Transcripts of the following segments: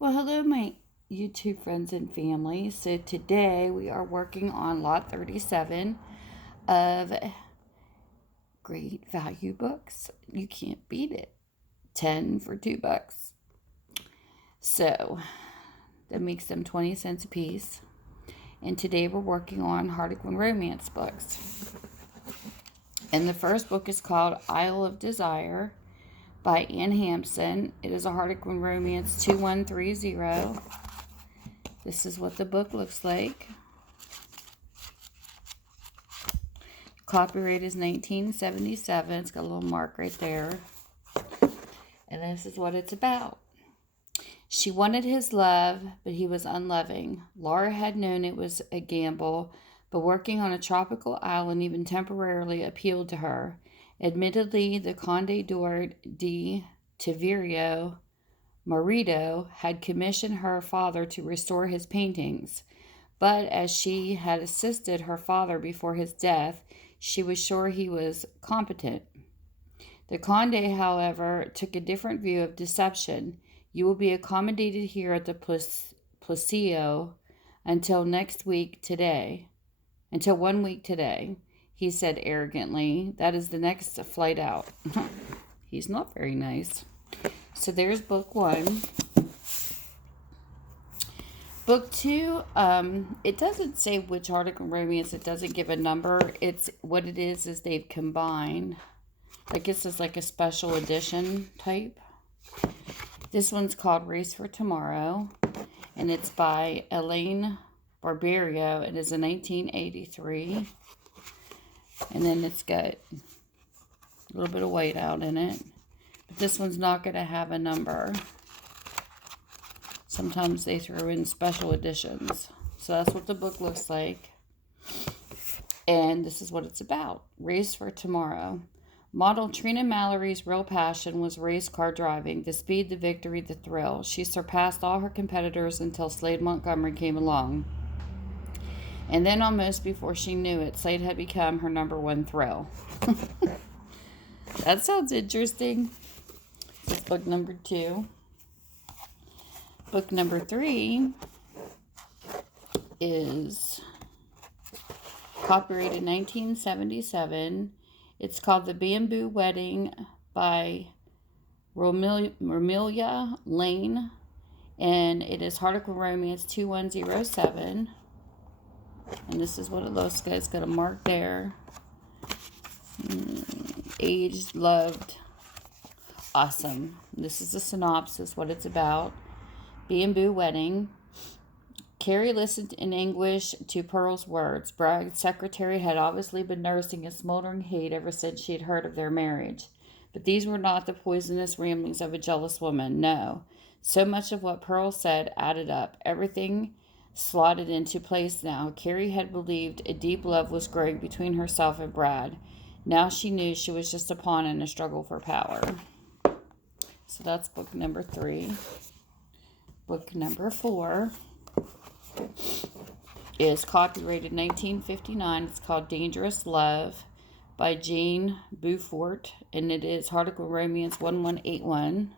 Well, hello, my YouTube friends and family. So, today we are working on lot 37 of Great Value Books. You can't beat it. 10 for $2. So, that makes them 20 cents a piece. And today we're working on Harlequin romance books. And the first book is called Isle of Desire by Hampson. It is a Harlequin romance 2130. This is what the book looks like. Copyright is 1977. It's got a little mark right there. And this is what it's about. She wanted his love, but he was unloving. Laura had known it was a gamble, but working on a tropical island even temporarily appealed to her. Admittedly, the Conde di Tiverio Marito had commissioned her father to restore his paintings, but as she had assisted her father before his death, she was sure he was competent. The Conde, however, took a different view of deception. You will be accommodated here at the Placio until 1 week today, he said arrogantly. That is the next flight out. He's not very nice. So there's book 1. Book 2, it doesn't say which Harlequin romance. It doesn't give a number. It's what it is they've combined. I guess it's like a special edition type. This one's called Race for Tomorrow, and it's by Elaine Barbieri. It is a 1983. And then it's got a little bit of white out in it. But this one's not going to have a number. Sometimes they throw in special editions. So that's what the book looks like. And this is what it's about. Race for Tomorrow. Model Trina Mallory's real passion was race car driving. The speed, the victory, the thrill. She surpassed all her competitors until Slade Montgomery came along. And then almost before she knew it, Slade had become her number 1 thrill. That sounds interesting. This is book number 2. Book number 3 is copyrighted 1977. It's called The Bamboo Wedding by Roumelia, Elaine, and it is Harlequin Romance 2107. And this is what it looks like. It's got a mark there. Aged, loved, awesome. This is the synopsis, what it's about. Bamboo Wedding. Kerry listened in anguish to Pearl's words. Bragg's secretary had obviously been nursing a smoldering hate ever since she had heard of their marriage. But these were not the poisonous ramblings of a jealous woman, no. So much of what Pearl said added up. Everything slotted into place now. Kerry had believed a deep love was growing between herself and Brad. Now she knew she was just a pawn in a struggle for power. So that's book number 3. Book number 4 is copyrighted 1959. It's called Dangerous Love by Jane Beaufort, and it is Harlequin Romance 1181.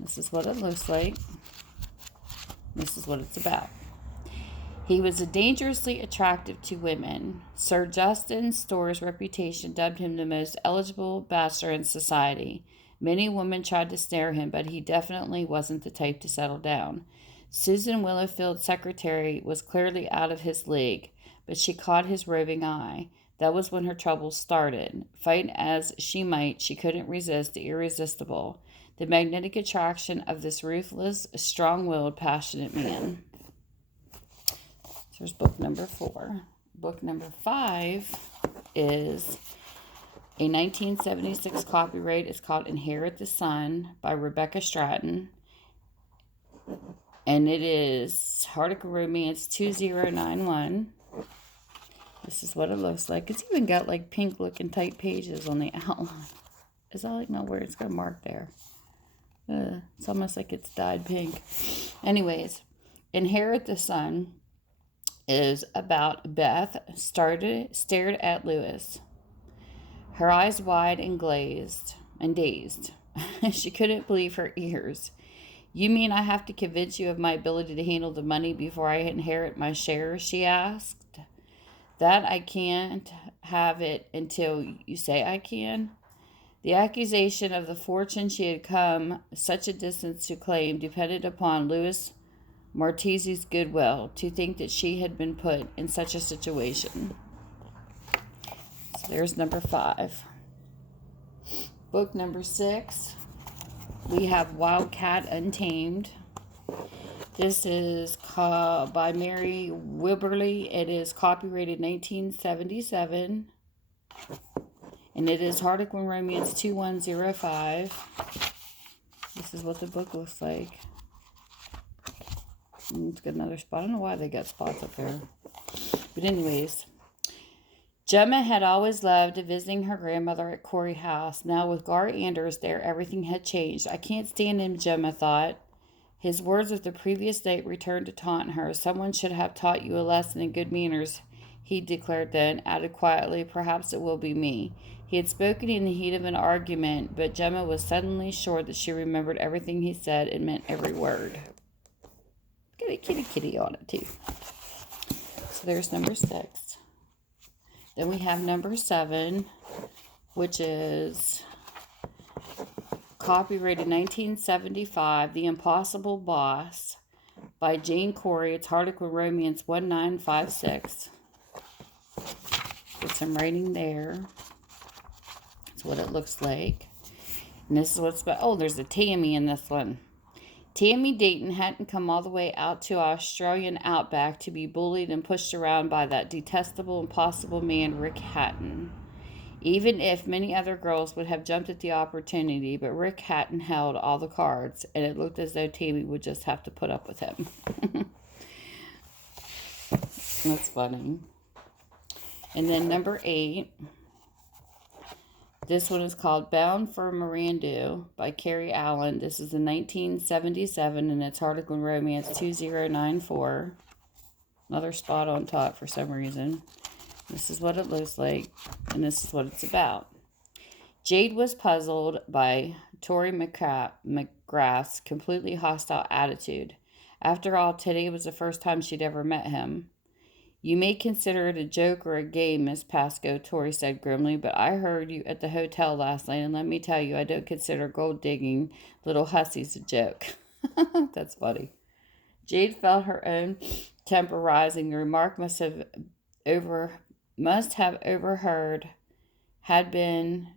This is what it looks like. This is what it's about. He was dangerously attractive to women. Sir Justin Store's reputation dubbed him the most eligible bachelor in society. Many women tried to snare him, but he definitely wasn't the type to settle down. Susan Willowfield's secretary was clearly out of his league, but she caught his roving eye. That was when her troubles started. Fight as she might, she couldn't resist the irresistible, the magnetic attraction of this ruthless, strong-willed, passionate man. There's book number 4. Book number 5 is a 1976 copyright. It's called Inherit the Sun by Rebecca Stratton. And it is Harlequin Romance 2091. This is what it looks like. It's even got like pink looking type pages on the outline. Is that like not where it's got a mark there? It's almost like it's dyed pink. Anyways, Inherit the Sun is about Beth stared at Lewis, her eyes wide and glazed and dazed. She couldn't believe her ears. You mean I have to convince you of my ability to handle the money before I inherit my share? She asked. That I can't have it until you say I can. The accusation of the fortune she had come such a distance to claim depended upon Louis Martese's goodwill to think that she had been put in such a situation. So there's number 5. Book number 6, we have Wildcat Untamed. This is by Mary Wibberly. It is copyrighted 1977. And it is Harlequin Romance 2105. This is what the book looks like. It's got another spot. I don't know why they got spots up there. But anyways, Gemma had always loved visiting her grandmother at Corrie House. Now with Gar Anders there, everything had changed. I can't stand him, Gemma thought. His words of the previous night returned to taunt her. Someone should have taught you a lesson in good manners, he declared then, added quietly, perhaps it will be me. He had spoken in the heat of an argument, but Gemma was suddenly sure that she remembered everything he said and meant every word. Get a kitty on it, too. So there's number 6. Then we have number 7, which is copyrighted 1975, The Impossible Boss by Jane Corrie. It's Harlequin Romance 1956. Get some writing there. That's what it looks like. And this is what's about. Oh, there's a Tammy in this one. Tammy Dayton hadn't come all the way out to Australian outback to be bullied and pushed around by that detestable, impossible man, Rick Hatton. Even if many other girls would have jumped at the opportunity, but Rick Hatton held all the cards, and it looked as though Tammy would just have to put up with him. That's funny. And then number 8. This one is called Bound for Marandoo by Kerry, Allyne. This is in 1977, and it's Harlequin Romance 2094. Another spot on top for some reason. This is what it looks like, and this is what it's about. Jade was puzzled by Tori McGrath's completely hostile attitude. After all, today was the first time she'd ever met him. You may consider it a joke or a game, Miss Pascoe, Tori said grimly, but I heard you at the hotel last night, and let me tell you, I don't consider gold-digging little hussies a joke. That's funny. Jade felt her own temper rising. The remark must have overheard had been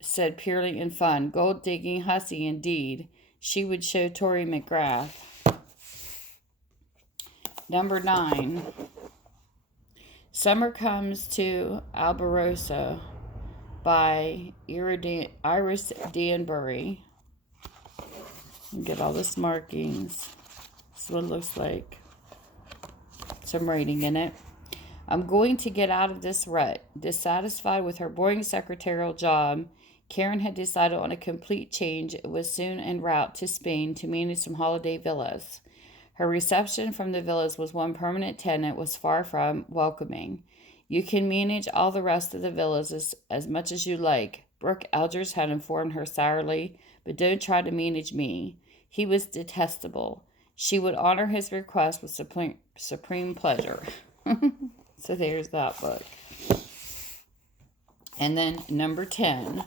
said purely in fun. Gold-digging hussy, indeed. She would show Tori McGrath. Number 9. Summer Comes to Albarosa by Iris Danbury. Get all this markings. This is what it looks like. Some writing in it. I'm going to get out of this rut. Dissatisfied with her boring secretarial job, Karen had decided on a complete change. It was soon en route to Spain to manage some holiday villas. Her reception from the villas was one permanent tenant was far from welcoming. You can manage all the rest of the villas as much as you like, Brooke Elders had informed her sourly, but don't try to manage me. He was detestable. She would honor his request with supreme pleasure. So there's that book. And then number 10.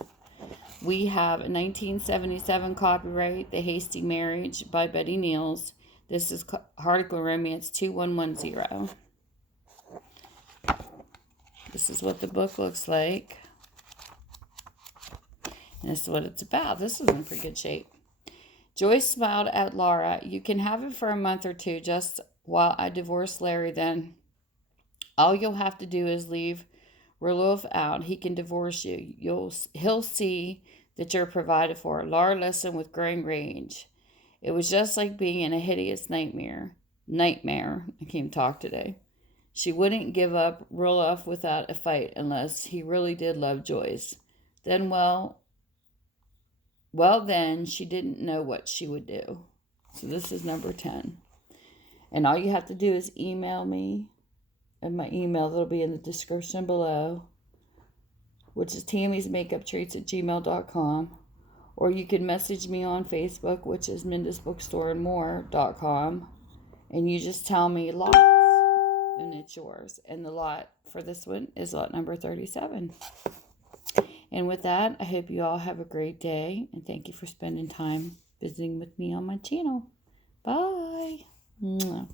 We have a 1977 copyright, The Hasty Marriage by Betty Neels. This is Harlequin Romance 2110. This is what the book looks like. And this is what it's about. This is in pretty good shape. Joyce smiled at Laura. You can have it for a month or two just while I divorce Larry then. All you'll have to do is leave Roloff out. He can divorce you. He'll see that you're provided for. Laura listened with growing rage. It was just like being in a hideous nightmare. I can't talk today. She wouldn't give up Roloff without a fight unless he really did love Joyce. Then, well, then she didn't know what she would do. So this is number 10. And all you have to do is email me. And my email that'll be in the description below, which is tammysmakeuptreats@gmail.com. Or you can message me on Facebook, which is MindasBookstoreandMore.com. And you just tell me lots, and it's yours. And the lot for this one is lot number 37. And with that, I hope you all have a great day. And thank you for spending time visiting with me on my channel. Bye. Mwah.